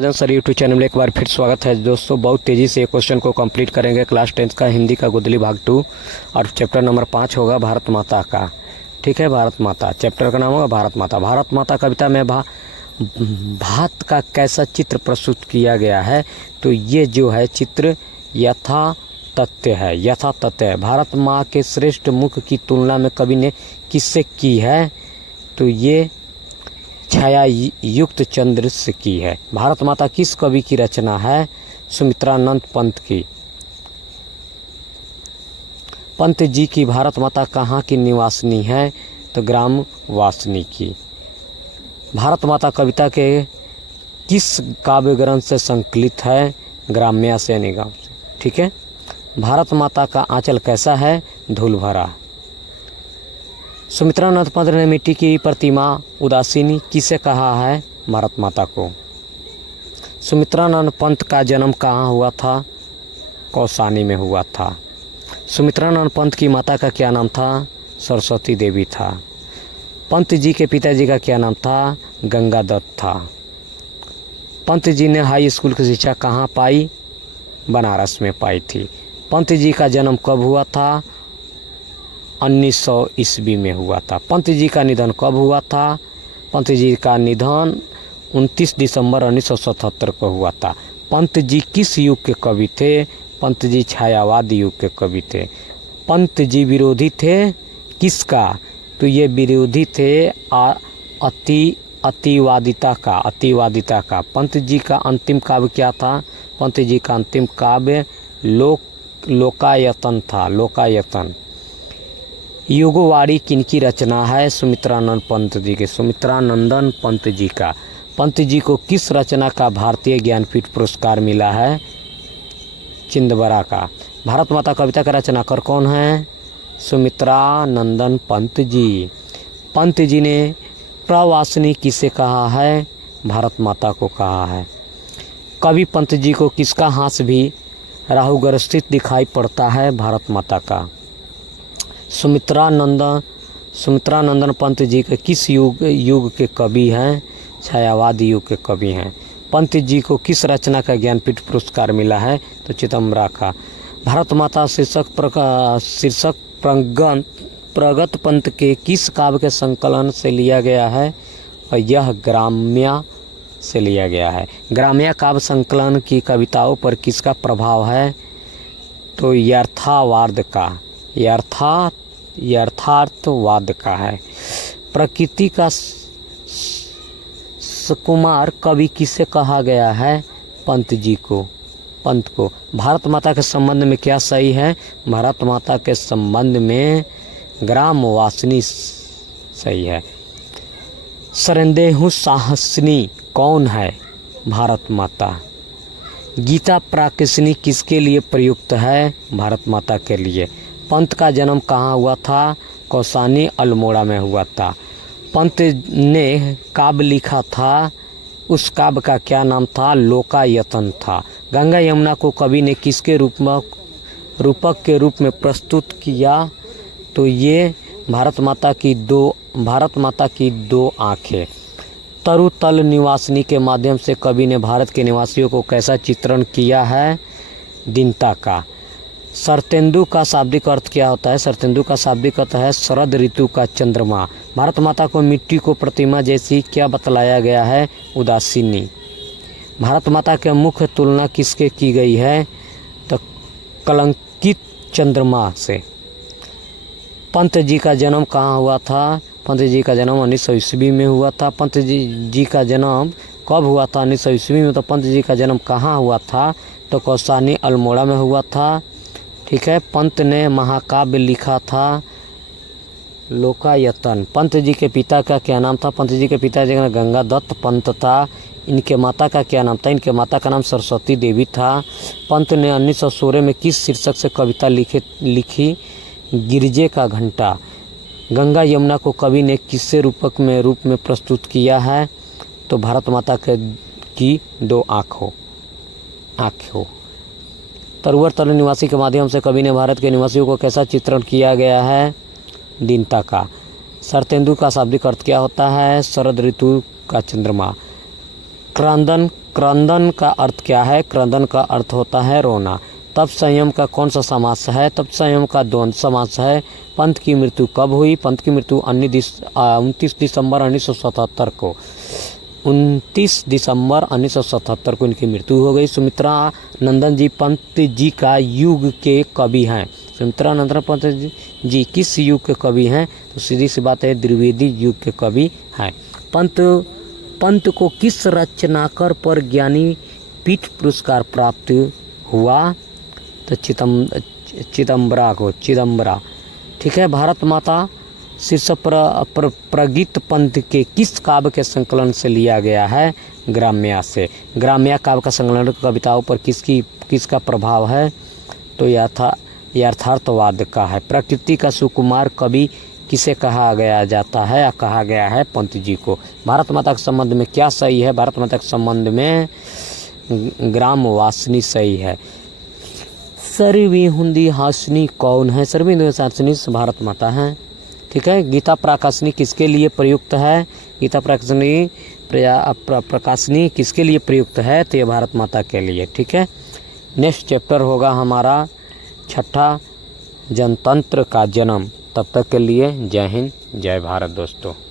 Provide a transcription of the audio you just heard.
Sir YouTube channel में एक बार फिर स्वागत है दोस्तों। बहुत तेज़ी से क्वेश्चन को कंप्लीट करेंगे। क्लास 10 का हिंदी का गोदली भाग 2 और चैप्टर नंबर 5 होगा भारत माता का। ठीक है, भारत माता चैप्टर का नाम होगा भारत माता। भारत माता कविता में भारत का कैसा चित्र प्रस्तुत किया गया है, तो ये जो है चित्र यथा तथ्य है। यथा तथ्य है। भारत माँ के श्रेष्ठ मुख की तुलना में कवि ने किससे की है, तो ये छाया युक्त चंद्र से की है। भारत माता किस कवि की रचना है, सुमित्रानंद पंत की। पंत जी की भारत माता कहाँ की निवासिनी है, तो ग्राम वासनी की। भारत माता कविता के किस काव्य ग्रंथ से संकलित है, ग्राम्या से निगम से। ठीक है। भारत माता का आंचल कैसा है, धूल भरा। सुमित्रानंद पंत ने मिट्टी की प्रतिमा उदासीनी किसे कहा है, भारत माता को। सुमित्रानंद पंत का जन्म कहाँ हुआ था, कौसानी में हुआ था। सुमित्रानंद पंत की माता का क्या नाम था, सरस्वती देवी था। पंत जी के पिताजी का क्या नाम था, गंगादत्त था। पंत जी ने हाई स्कूल की शिक्षा कहाँ पाई, बनारस में पाई थी। पंत जी का जन्म कब हुआ था, 1900 ईस्वी में हुआ था। पंत जी का निधन कब हुआ था, पंत जी का निधन 29 दिसंबर 1977 को हुआ था। पंत जी किस युग के कवि थे, पंत जी छायावाद युग के कवि थे। पंत जी विरोधी थे किसका, तो ये विरोधी थे अतिवादिता का। पंत जी का अंतिम काव्य क्या था, पंत जी का अंतिम काव्य लोकायतन था, लोकायतन। युगवाड़ी किनकी रचना है, सुमित्रानंद पंत जी के, सुमित्रानंदन पंत जी का। पंत जी को किस रचना का भारतीय ज्ञानपीठ पुरस्कार मिला है, चिंदबरा का। भारत माता कविता का रचनाकार कौन है, सुमित्रानंदन पंत जी। पंत जी ने प्रवासिनी किसे कहा है, भारत माता को कहा है। कवि पंत जी को किसका हास्य भी राहुग्रस्थित दिखाई पड़ता है, भारत माता का। सुमित्रानंदन पंत जी के किस युग के कवि हैं, छायावाद युग के कवि हैं। पंत जी को किस रचना का ज्ञानपीठ पुरस्कार मिला है, तो चिदंबरा का। भारत माता शीर्षक प्रगत पंत के किस काव्य के संकलन से लिया गया है, और यह ग्राम्या से लिया गया है। ग्राम्या काव्य संकलन की कविताओं पर किसका प्रभाव है, तो यथार्थवाद का है। प्रकृति का सुकुमार कवि किसे कहा गया है, पंत को। भारत माता के संबंध में क्या सही है, भारत माता के संबंध में ग्राम वासनी सही है। शरदेहु साहसनी कौन है, भारत माता। गीता प्राकशिनी किसके लिए प्रयुक्त है, भारत माता के लिए। पंत का जन्म कहाँ हुआ था, कौसानी अल्मोड़ा में हुआ था। पंत ने काव्य लिखा था, उस काव्य का क्या नाम था, लोकायतन था। गंगा यमुना को कवि ने किसके रूपक के रूप में प्रस्तुत किया, तो ये भारत माता की दो आँखें। तरुतल निवासिनी के माध्यम से कवि ने भारत के निवासियों को कैसा चित्रण किया है, दीनता का। शरतेंदु का शाब्दिक अर्थ क्या होता है, शरतेंदु का शाब्दिक अर्थ है शरद ऋतु का चंद्रमा। भारत माता को मिट्टी को प्रतिमा जैसी क्या बतलाया गया है, उदासीनी। भारत माता के मुख्य तुलना किसके की गई है, तो कलंकित चंद्रमा से। पंत जी का जन्म कहाँ हुआ था, पंत जी का जन्म 1900 ईस्वी में हुआ था। पंत जी का जन्म कब हुआ था, 1900 ईस्वी में। तो पंत जी का जन्म कहाँ हुआ था, तो कौसानी अल्मोड़ा में हुआ था। ठीक है। पंत ने महाकाव्य लिखा था, लोकायतन। पंत जी के पिता का क्या नाम था, पंत जी के पिताजी का गंगादत्त पंत था। इनके माता का क्या नाम था, इनके माता का नाम सरस्वती देवी था। पंत ने 1916 में किस शीर्षक से कविता लिखी, गिरजे का घंटा। गंगा यमुना को कवि ने किससे रूप में प्रस्तुत किया है, तो भारत माता की दो आँखों। तरुवर तल निवासी के माध्यम से कवि ने भारत के निवासियों को कैसा चित्रण किया गया है, दीनता का। शरतेंदु का शाब्दिक अर्थ क्या होता है, शरद ऋतु का चंद्रमा। क्रंदन, क्रंदन का अर्थ क्या है? क्रंदन का अर्थ होता है रोना। तब संयम का कौन सा समास है? तब संयम का द्वंद्व समास है। पंत की मृत्यु कब हुई? पंत की मृत्यु 29 दिसंबर 1977 को 29 दिसंबर 1977 को इनकी मृत्यु हो गई। सुमित्रा नंदन जी पंत जी का युग के कवि हैं। सुमित्रा नंदन पंत जी किस युग के कवि हैं? तो सीधी सी बात है, द्विवेदी युग के कवि हैं। पंत को किस रचनाकर पर ज्ञानी पीठ पुरस्कार प्राप्त हुआ? तो चिदम्बरा। ठीक है। भारत माता शीर्षक प्रगीत पंत के किस काव्य के संकलन से लिया गया है? ग्राम्या से। ग्राम्या काव्य का संकलन कविताओं पर किसका प्रभाव है? तो यथार्थवाद का है। प्रकृति का सुकुमार कवि किसे कहा जाता है या कहा गया है? पंत जी को। भारत माता के संबंध में क्या सही है? भारत माता के संबंध में ग्रामवासिनी सही है। सर्वी हुंदी हासिनी कौन है? सर्वी हुंदी हासिनी भारत माता है। ठीक है। गीता प्रकाशनी किसके लिए प्रयुक्त है? गीता प्रकाशनी किसके लिए प्रयुक्त है? तो ये भारत माता के लिए। ठीक है। नेक्स्ट चैप्टर होगा हमारा 6ठा जनतंत्र का जन्म। तब तक के लिए जय हिंद, जय भारत दोस्तों।